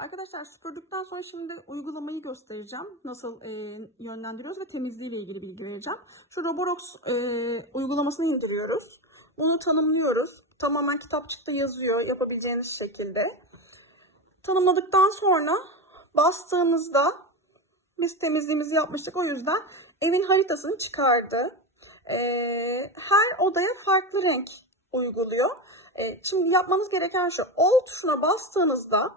Arkadaşlar süpürdükten sonra şimdi uygulamayı göstereceğim. Nasıl e, yönlendiriyoruz ve temizliği ile ilgili bilgi vereceğim. Şu Roborox e, uygulamasını indiriyoruz. Bunu tanımlıyoruz. Tamamen kitapçıkta yazıyor yapabileceğiniz şekilde. Tanımladıktan sonra bastığımızda biz temizliğimizi yapmıştık. O yüzden evin haritasını çıkardı. E, her odaya farklı renk uyguluyor. E, şimdi yapmanız gereken şu. All tuşuna bastığınızda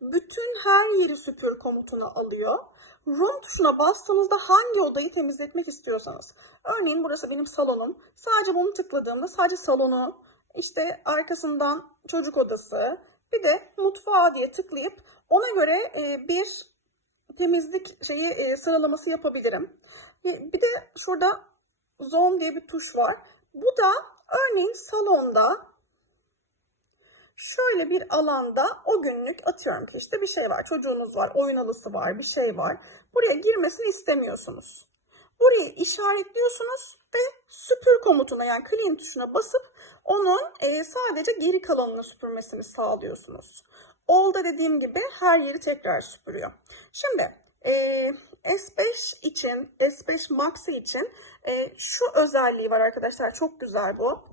bütün her yeri süpür komutunu alıyor. Room tuşuna bastığınızda hangi odayı temizletmek istiyorsanız. Örneğin burası benim salonum. Sadece bunu tıkladığımda sadece salonu, işte arkasından çocuk odası, bir de mutfağı diye tıklayıp ona göre e, bir temizlik şeyi e, sıralaması yapabilirim. E, Bir de şurada zone diye bir tuş var. Bu da örneğin salonda şöyle bir alanda o günlük atıyorum ki işte bir şey var. Çocuğunuz var, oyun halısı var, bir şey var. Buraya girmesini istemiyorsunuz. Burayı işaretliyorsunuz ve süpür komutuna yani clean tuşuna basıp onun e, sadece geri kalanını süpürmesini sağlıyorsunuz. All'da dediğim gibi her yeri tekrar süpürüyor. Şimdi e, S5 için, S5 Max için e, şu özelliği var arkadaşlar. Çok güzel bu.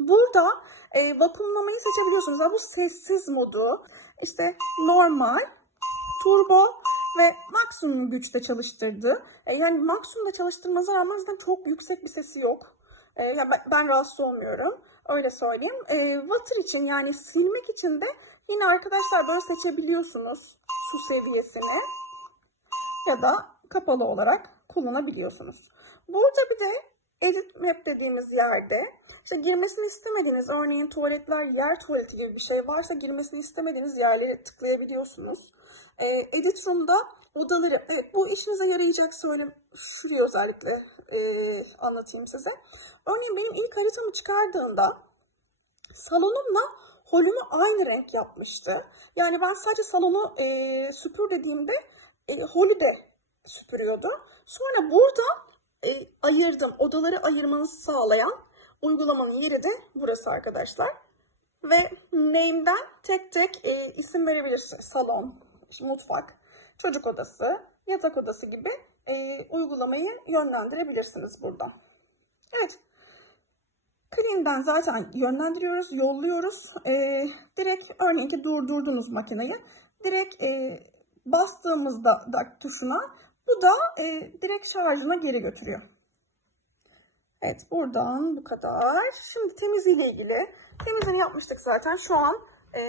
Burada e, vakumlamayı seçebiliyorsunuz. Yani bu sessiz modu. İşte normal, turbo ve maksimum güçte çalıştırdı. E, yani maksimumda çalıştırmanıza rağmen zaten çok yüksek bir sesi yok. E, yani ben, ben rahatsız olmuyorum. Öyle söyleyeyim. E, water için yani silmek için de yine arkadaşlar böyle seçebiliyorsunuz su seviyesini ya da kapalı olarak kullanabiliyorsunuz. Burada bir de Edit Map dediğimiz yerde işte girmesini istemediğiniz örneğin tuvaletler yer tuvaleti gibi bir şey varsa girmesini istemediğiniz yerleri tıklayabiliyorsunuz. Ee, Edit Room'da odaları evet bu işinize yarayacak söyleyeyim. Şuraya özellikle e, anlatayım size. Örneğin benim ilk haritamı çıkardığında salonumla holümü aynı renk yapmıştı. Yani ben sadece salonu e, süpür dediğimde e, holü de süpürüyordu. Sonra burada e, ayırdım. Odaları ayırmanızı sağlayan uygulamanın yeri de burası arkadaşlar. Ve name'den tek tek e, isim verebilirsiniz. Salon, mutfak, çocuk odası, yatak odası gibi e, uygulamayı yönlendirebilirsiniz buradan. Evet. Clean'den zaten yönlendiriyoruz, yolluyoruz. E, direkt örneğin ki durdurdunuz makineyi. Direkt e, bastığımızda da tuşuna bu da e, direkt şarjına geri götürüyor. Evet buradan bu kadar. Şimdi temizliğiyle ilgili temizliğini yapmıştık zaten. Şu an e,